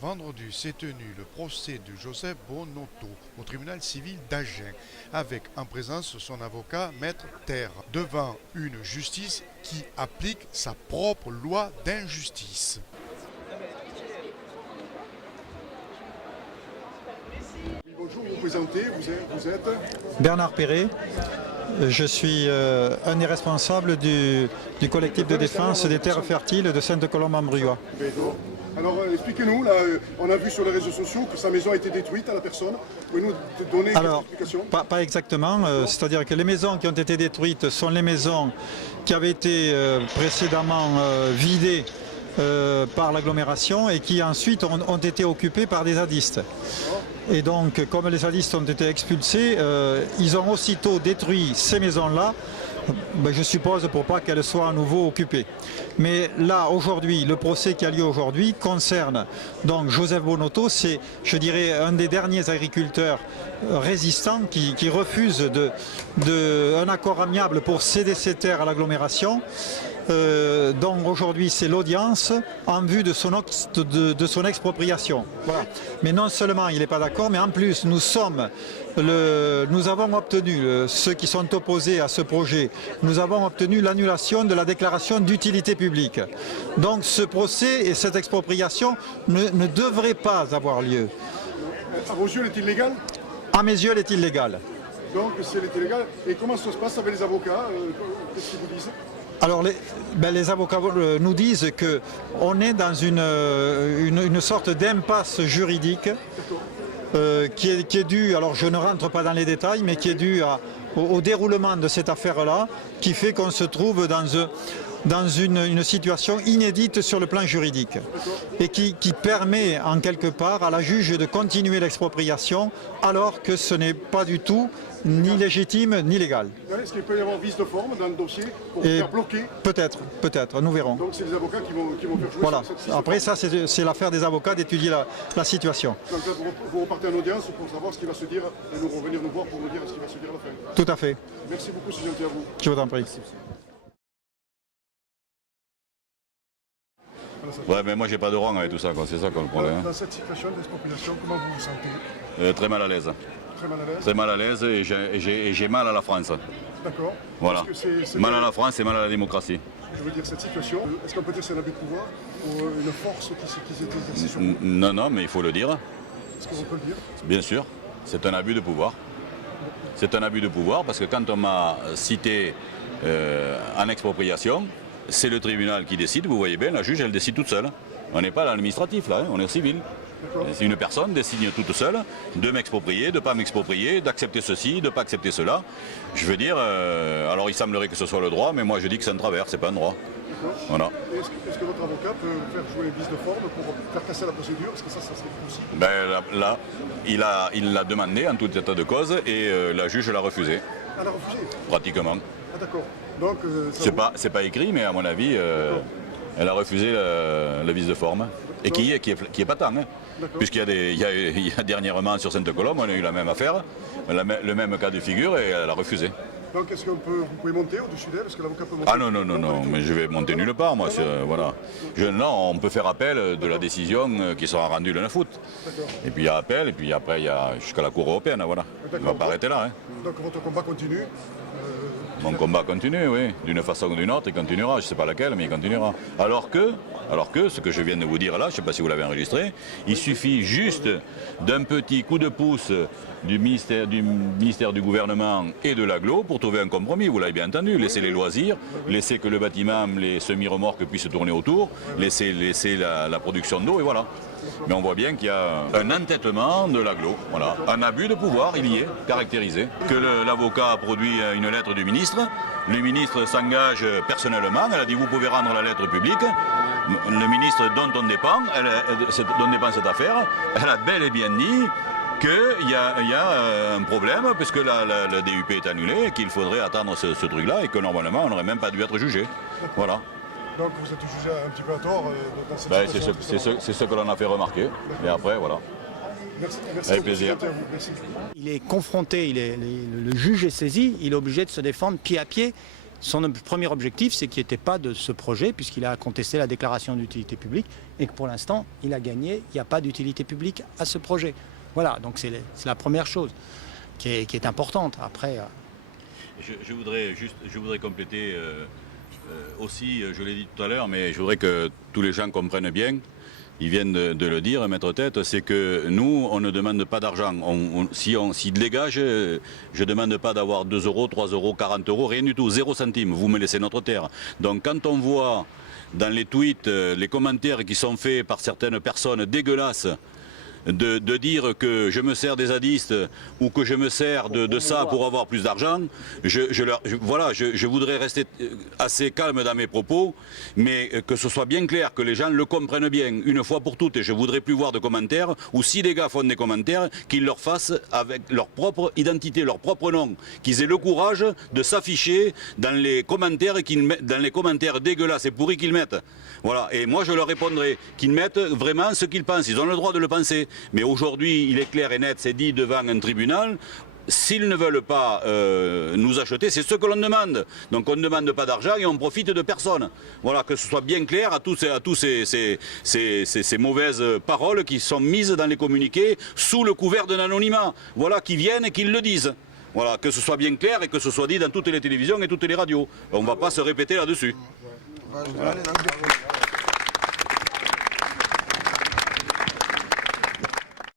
Vendredi s'est tenu le procès de Joseph Bonotto au tribunal civil d'Agen, avec en présence son avocat Maître Terre, devant une justice qui applique sa propre loi d'injustice. Bonjour, vous vous présentez, vous êtes Bernard Perret, je suis un des responsables du collectif de défense des terres fertiles de Sainte-Colombe-en-Briois. Alors expliquez-nous, là, on a vu sur les réseaux sociaux que sa maison a été détruite à la personne. Pouvez-nous donner Alors, quelques explications? pas exactement, c'est-à-dire que les maisons qui ont été détruites sont les maisons qui avaient été précédemment vidées par l'agglomération et qui ensuite ont été occupées par des zadistes. Et donc, comme les zadistes ont été expulsés, ils ont aussitôt détruit ces maisons-là, je suppose pour pas qu'elles soient à nouveau occupées. Mais là, aujourd'hui, le procès qui a lieu aujourd'hui concerne donc Joseph Bonotto, c'est, je dirais, un des derniers agriculteurs résistants qui refuse un accord amiable pour céder ses terres à l'agglomération. Donc aujourd'hui c'est l'audience en vue de son expropriation. Voilà. Mais non seulement il n'est pas d'accord, mais en plus nous avons obtenu, ceux qui sont opposés à ce projet, nous avons obtenu l'annulation de la déclaration d'utilité publique. Donc ce procès et cette expropriation ne devraient pas avoir lieu. À vos yeux, est-il légal? À mes yeux, elle est illégale. Donc c'est illégal. Et comment ça se passe avec les avocats? Qu'est-ce qu'ils vous disent? Alors les avocats nous disent qu'on est dans une sorte d'impasse juridique qui est due, alors je ne rentre pas dans les détails, mais qui est due au déroulement de cette affaire-là, qui fait qu'on se trouve dans une situation inédite sur le plan juridique et qui permet en quelque part à la juge de continuer l'expropriation alors que ce n'est pas du tout ni légitime ni légal. Est-ce qu'il peut y avoir vice de forme dans le dossier pour faire bloquer? Peut-être, nous verrons. Donc c'est les avocats qui vont faire jouer voilà. cette Après ça c'est l'affaire des avocats d'étudier la situation. Donc là, vous repartez en audience pour savoir ce qui va se dire et nous revenir nous voir pour nous dire ce qui va se dire à la fin. Tout à fait. Merci beaucoup, c'est gentil à vous. Je vous en prie. Ouais, mais moi j'ai pas de rang avec tout ça, c'est ça le problème. Dans cette situation d'expropriation, comment vous vous sentez? Très mal à l'aise. Très mal à l'aise? Très mal à l'aise et j'ai mal à la France. D'accord. Voilà. C'est mal à la France et mal à la démocratie. Je veux dire, cette situation, est-ce qu'on peut dire que c'est un abus de pouvoir ou une force qui s'est exercée sur vous? Non, mais il faut le dire. Est-ce qu'on peut le dire? Bien sûr, c'est un abus de pouvoir. C'est un abus de pouvoir parce que quand on m'a cité en expropriation, c'est le tribunal qui décide, vous voyez bien, la juge elle décide toute seule. On n'est pas dans l'administratif là, on est civil. C'est une personne décide toute seule de m'exproprier, de ne pas m'exproprier, d'accepter ceci, de ne pas accepter cela. Je veux dire, alors il semblerait que ce soit le droit, mais moi je dis que c'est un travers, c'est pas un droit. Voilà. Est-ce que votre avocat peut faire jouer vice de forme pour faire casser la procédure? Est-ce que ça serait possible? Ben, là, il l'a demandé en tout état de cause et la juge l'a refusé. Elle a refusé? Pratiquement. Ah d'accord. Donc, c'est pas écrit, mais à mon avis, elle a refusé le vice de forme. Et qui est pas tant. Hein. Puisqu'il y a dernièrement sur Sainte-Colombe, on a eu la même affaire, le même cas de figure et elle a refusé. Donc est-ce que vous pouvez monter au-dessus d'elle? Est-ce que l'avocat peut monter? Ah non, mais je vais monter nulle part, moi. Voilà. Non, on peut faire appel de la décision qui sera rendue le 9 août. Et puis il y a appel, et puis après il y a jusqu'à la Cour européenne, voilà. On ne va pas arrêter là. Hein. Donc votre combat continue? Mon combat continue, oui. D'une façon ou d'une autre, il continuera. Je ne sais pas laquelle, mais il continuera. Alors que, ce que je viens de vous dire là, je ne sais pas si vous l'avez enregistré, il suffit juste d'un petit coup de pouce du ministère du gouvernement et de l'agglo pour trouver un compromis. Vous l'avez bien entendu. Laisser les loisirs, laisser que le bâtiment, les semi-remorques puissent tourner autour, laisser la production d'eau, et voilà. Mais on voit bien qu'il y a un entêtement de l'agglo, voilà. Un abus de pouvoir, il y est, caractérisé. Que l'avocat a produit une lettre du ministre, le ministre s'engage personnellement, elle a dit vous pouvez rendre la lettre publique, le ministre dont dépend cette affaire, elle a bel et bien dit qu'il y a un problème, puisque le DUP est annulé, et qu'il faudrait attendre ce truc-là, et que normalement on n'aurait même pas dû être jugé. Voilà. Donc vous êtes jugé un petit peu à tort dans cette situation. C'est ce que l'on a fait remarquer. Et après, voilà. Merci avec plaisir. Merci. Il est confronté, le juge est saisi, il est obligé de se défendre pied à pied Son premier objectif, c'est qu'il n'y ait pas de ce projet, puisqu'il a contesté la déclaration d'utilité publique, et que pour l'instant, il a gagné, il n'y a pas d'utilité publique à ce projet. Voilà, donc c'est la première chose qui est importante. Après, je voudrais compléter aussi, je l'ai dit tout à l'heure, mais je voudrais que tous les gens comprennent bien. Ils viennent de le dire, maître Tête, c'est que nous, on ne demande pas d'argent. Si dégage, je ne demande pas d'avoir 2 euros, 3 euros, 40 euros, rien du tout, 0 centime. Vous me laissez notre terre. Donc quand on voit dans les tweets les commentaires qui sont faits par certaines personnes dégueulasses, de dire que je me sers des zadistes ou que je me sers de ça pour avoir plus d'argent, je voudrais rester assez calme dans mes propos, mais que ce soit bien clair, que les gens le comprennent bien, une fois pour toutes, et je ne voudrais plus voir de commentaires, ou si les gars font des commentaires, qu'ils leur fassent avec leur propre identité, leur propre nom, qu'ils aient le courage de s'afficher dans les commentaires, dans les commentaires dégueulasses et pourris qu'ils mettent. Voilà, et moi je leur répondrai qu'ils mettent vraiment ce qu'ils pensent, ils ont le droit de le penser. Mais aujourd'hui, il est clair et net, c'est dit devant un tribunal, s'ils ne veulent pas nous acheter, c'est ce que l'on demande. Donc on ne demande pas d'argent et on profite de personne. Voilà, que ce soit bien clair à tous ces mauvaises paroles qui sont mises dans les communiqués sous le couvert d'un anonymat. Voilà, qui viennent et qui le disent. Voilà, que ce soit bien clair et que ce soit dit dans toutes les télévisions et toutes les radios. On ne va pas se répéter là-dessus. Voilà.